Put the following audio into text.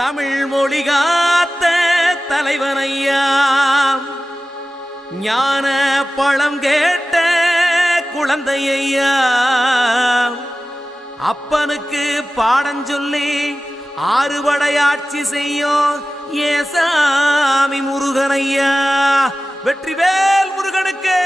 தமிழ் மொழி காத்த தலைவனையா, ஞான பழம் கேட்ட குழந்தையா, அப்பனுக்கு பாடம் சொல்லி ஆறுபடையாட்சி செய்யும் ஏசாமி முருகனையா. வெற்றிவேல் முருகனுக்கு.